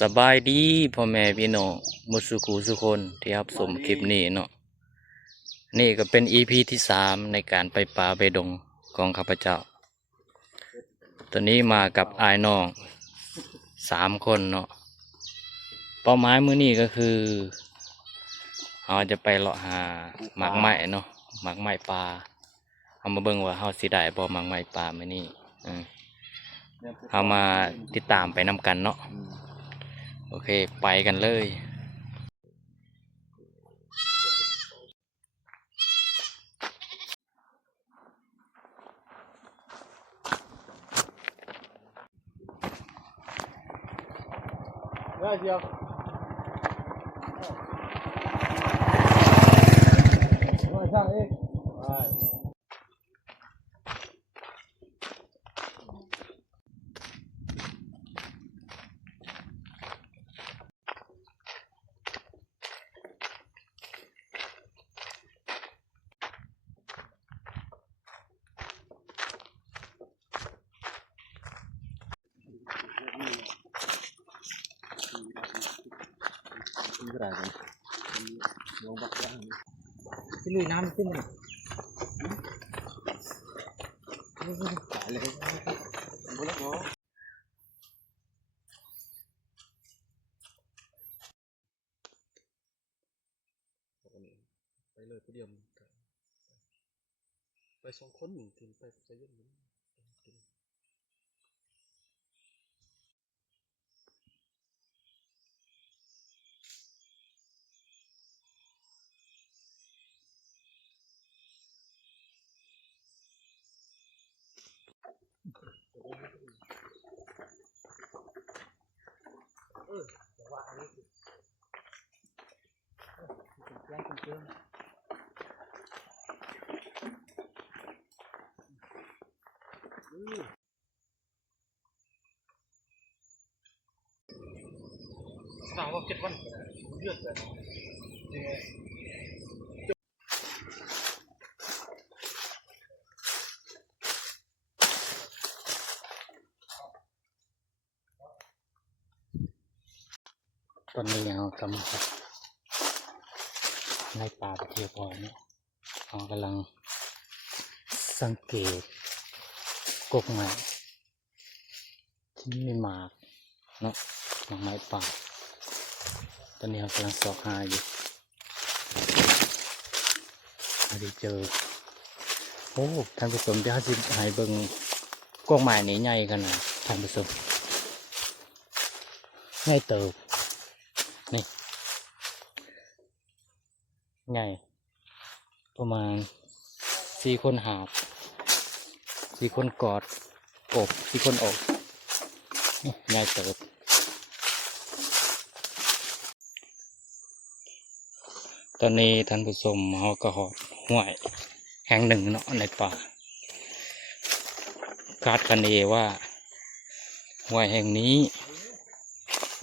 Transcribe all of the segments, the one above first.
สบายดีพ่อแม่พี่น้องมุสุคูสุคนที่รับชมคลิปนี้เนาะนี่ก็เป็นEPที่3ในการไปป่าไปดงของข้าพเจ้าตอนนี้มากับอายน้อง3 คนเนาะเป้าหมายมื้อนี้ก็คือเราจะไปเลาะหาหมากไม้เนาะหมากไม้ป่าเอามาเบิ่งว่าเราสิได้บ่หมากไม้ป่ามื้อนี้เอามาติดตามไปนำกันเนาะโอเคไปกันเลยGracias. 上一，哎。cái lùi nam cái này phải lấy bố lắc nóไปเลยผู้เดียวไป2 คนถึงไปใจเย็นแต่ว่าอันนี้คือแจ้งเตือนสาวว่า7 วันเลือดเลยตอนนี้เรากำลังในป่าเทียบพอเนี่ยเรากำลังสังเกตกกไม้ที่มีหมากเนาะหมากไม้ป่าตอนนี้เรากำลังสอบหาอยู่ได้เจอโอ้ท่านผู้ชมที่สิหายเบิ่งกกไม้นี้ใหญ่ขนาดท่านผู้ชมใหญ่เติบนี่ใหญ่ประมาณ4 คนหาบ4 คนกอดอก4 คนอกใหญ่เติบตอนนี้ท่านผู้ชมเขาก็หอดห้วยแห่งหนึ่งเนาะในป่าคาดคะเนว่าห้วยแห่งนี้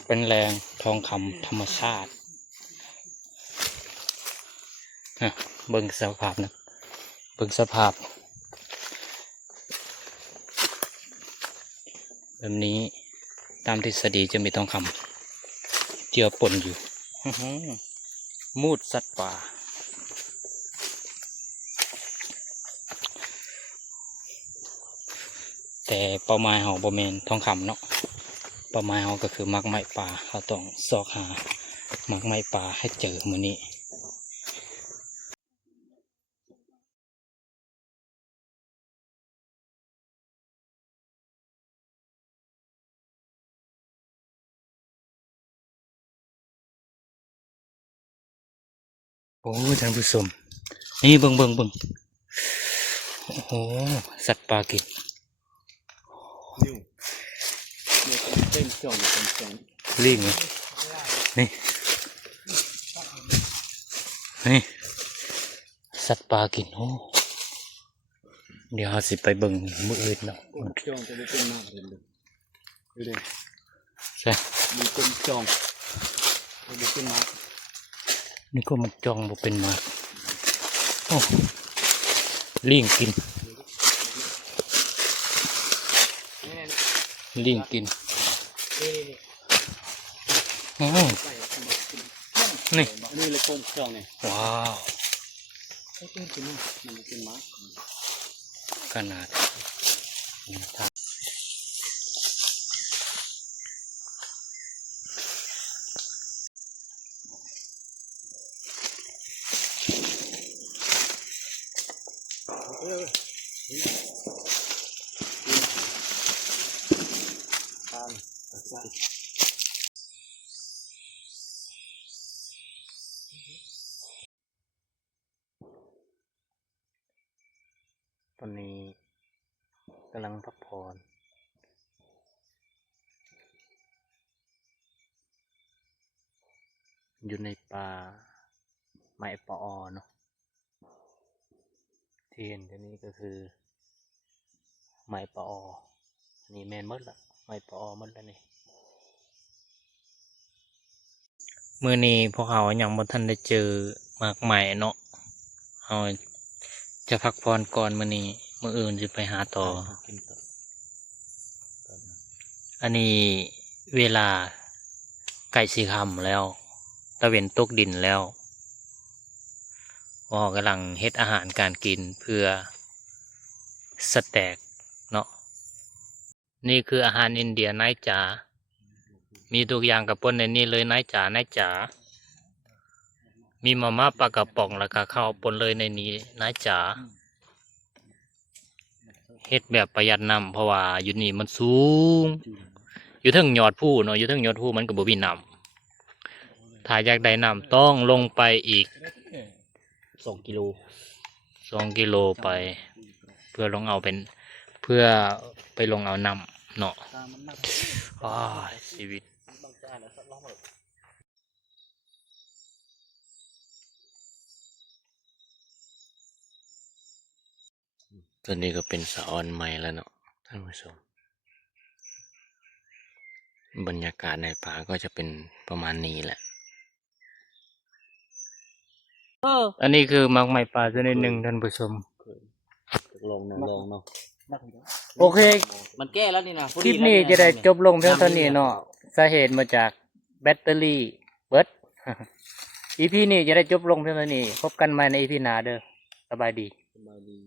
เป็นแหล่งทองคำธรรมชาติเบิ่งสภาพนะเบิ่งสภาพแบบนี้ตามทฤษฎีจะมีทองคำเจือปนอยู่มูดสัตว์ป่าแต่เป้าหมายของบ่แม่นทองคำเนาะเป้าหมายเขาก็คือหมากไม้ป่าเขาต้องซอกหาหมากไม้ป่าให้เจอมื้อนี้โอ้ท่านผู้ชมนี่เบิ่งโอ้โหสัตว์ป่ากินลิงนี่นี่สัตว์ป่ากินโอ้เดี๋ยวเราสิไปเบิ่งมื้ออื่นเนาะใช่นี่ก็มักจองบ่เป็นมากโอ้ลิงกิน อืม นี่ อันนี้เลยโกงเครื่องเนี่ย ว้าว ไอ้เต้นเป็นนี่มันเป็นม้า ขนาดตอนนี้กำลังพักผ่อนอยู่ในป่าไม้ปอเนาะที่เห็นที่นี้ก็คือไม้ปอนี่แมนหมดละไม้ปอหมดแล้วนี่มื้อนี้พวกเขายังบ่ทันได้เจอมากใหม่เนาะเอาจะพักผ่อนก่อนมื้อนี้มื้ออื่นจะไปหาต่อ อันนี้เวลาใกล้สิค่ำแล้วตะเวนตกดินแล้วพ่อกำลังเฮ็ดอาหารการกินเพื่อสแต็กเนาะนี่คืออาหารอินเดียนายจ๋ามีทุกอย่างกับปนในนี้เลยนายจ๋านายจ๋ามีมาม่าปลากระป๋องแล้วก็ข้าวปนเลยในนี้นายจ๋าเฮ็ดแบบประหยัดน้ำเพราะว่าอยู่นี่มันสูง อยู่เทิงยอดภูเนาะอยู่เทิงยอดภูมันก็บ่มีน้ำถ้าอยากได้น้ำต้องลงไปอีก 2 กิโล 2 กิโลไป เพื่อลงเอาเป็นเพื่อไปลงเอาน้ำเนาะ ตามมันนัก อ้ายชีวิต บางจานแล้วสักล้อมเลย ตอนนี้ก็เป็นสะออนใหม่แล้วเนาะท่านผู้ชมบรรยากาศในป่าก็จะเป็นประมาณนี้แหละ อันนี้คือมักไม้ป่าชนิดหนึ่งท่านผู้ชม ลงเนาะ โอเค มันแก้แล้วนี่นะ คลิปนี้จะได้จบลงเพียงเท่านี้เนาะสาเหตุมาจากแบตเตอรี่เบิด อีพีนี้จะได้จบลงเพียงเท่านี้ พบกันใหม่ในอีพีหน้าเด้อสบายดี สบายดี